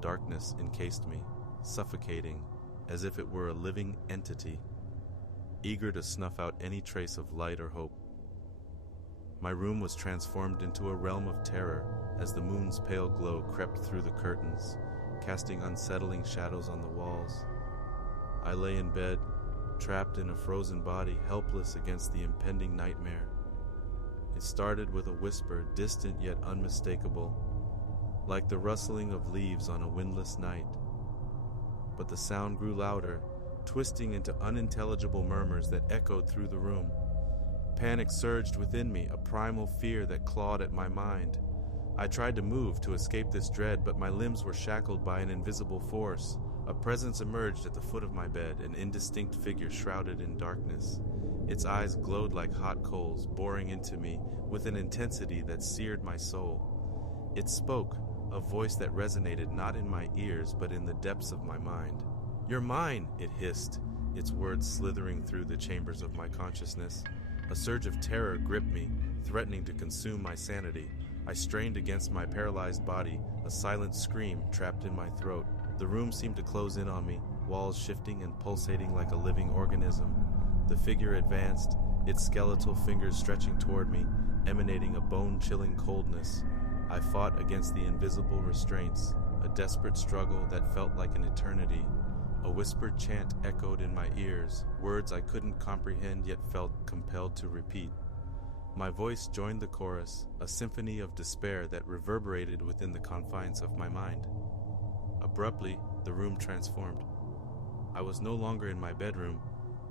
Darkness encased me, suffocating, as if it were a living entity, eager to snuff out any trace of light or hope. My room was transformed into a realm of terror as the moon's pale glow crept through the curtains, casting unsettling shadows on the walls. I lay in bed, trapped in a frozen body, helpless against the impending nightmare. It started with a whisper, distant yet unmistakable, like the rustling of leaves on a windless night. But the sound grew louder, twisting into unintelligible murmurs that echoed through the room. Panic surged within me, a primal fear that clawed at my mind. I tried to move to escape this dread, but my limbs were shackled by an invisible force. A presence emerged at the foot of my bed, an indistinct figure shrouded in darkness. Its eyes glowed like hot coals, boring into me with an intensity that seared my soul. It spoke, a voice that resonated not in my ears but in the depths of my mind. "You're mine," it hissed, its words slithering through the chambers of my consciousness. A surge of terror gripped me, threatening to consume my sanity. I strained against my paralyzed body, a silent scream trapped in my throat. The room seemed to close in on me, walls shifting and pulsating like a living organism. The figure advanced, its skeletal fingers stretching toward me, emanating a bone-chilling coldness. I fought against the invisible restraints, a desperate struggle that felt like an eternity. A whispered chant echoed in my ears, words I couldn't comprehend yet felt compelled to repeat. My voice joined the chorus, a symphony of despair that reverberated within the confines of my mind. Abruptly, the room transformed. I was no longer in my bedroom,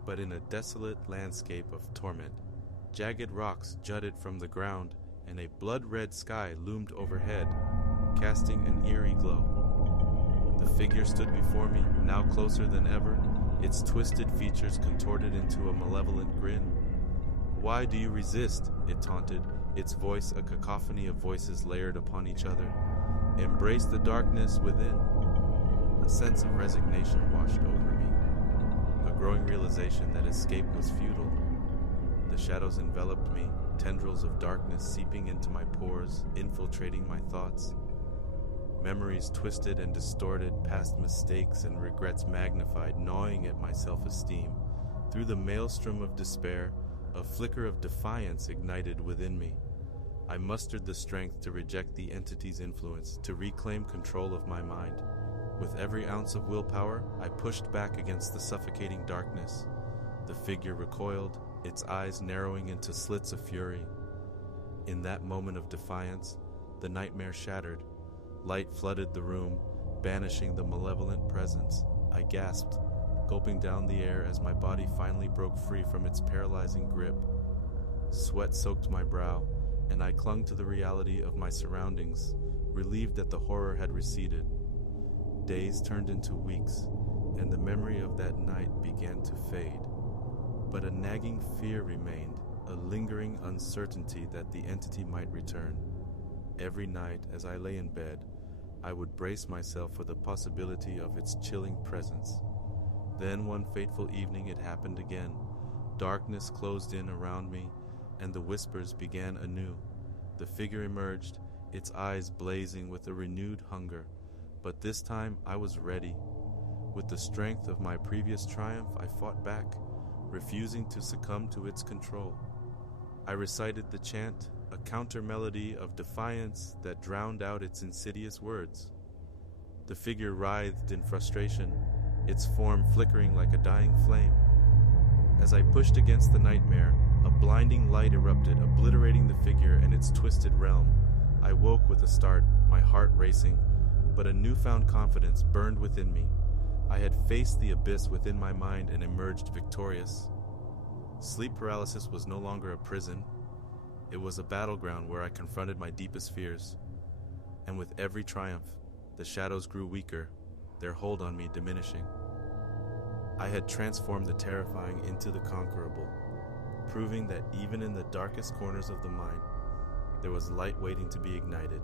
but in a desolate landscape of torment. Jagged rocks jutted from the ground, and a blood-red sky loomed overhead, casting an eerie glow. The figure stood before me, now closer than ever, its twisted features contorted into a malevolent grin. "Why do you resist?" it taunted, its voice a cacophony of voices layered upon each other. "Embrace the darkness within." A sense of resignation washed over me, a growing realization that escape was futile. The shadows enveloped me, tendrils of darkness seeping into my pores, infiltrating my thoughts. Memories twisted and distorted, past mistakes and regrets magnified, gnawing at my self-esteem. Through the maelstrom of despair, a flicker of defiance ignited within me. I mustered the strength to reject the entity's influence, to reclaim control of my mind. With every ounce of willpower, I pushed back against the suffocating darkness. The figure recoiled, its eyes narrowing into slits of fury. In that moment of defiance, the nightmare shattered. Light flooded the room, banishing the malevolent presence. I gasped, gulping down the air as my body finally broke free from its paralyzing grip. Sweat soaked my brow, and I clung to the reality of my surroundings, relieved that the horror had receded. Days turned into weeks, and the memory of that night began to fade. But a nagging fear remained, a lingering uncertainty that the entity might return. Every night, as I lay in bed, I would brace myself for the possibility of its chilling presence. Then one fateful evening it happened again. Darkness closed in around me, and the whispers began anew. The figure emerged, its eyes blazing with a renewed hunger. But this time I was ready. With the strength of my previous triumph, I fought back, refusing to succumb to its control. I recited the chant, a counter-melody of defiance that drowned out its insidious words. The figure writhed in frustration, its form flickering like a dying flame. As I pushed against the nightmare, a blinding light erupted, obliterating the figure and its twisted realm. I woke with a start, my heart racing, but a newfound confidence burned within me. I had faced the abyss within my mind and emerged victorious. Sleep paralysis was no longer a prison. It was a battleground where I confronted my deepest fears. And with every triumph, the shadows grew weaker, their hold on me diminishing. I had transformed the terrifying into the conquerable, proving that even in the darkest corners of the mind, there was light waiting to be ignited.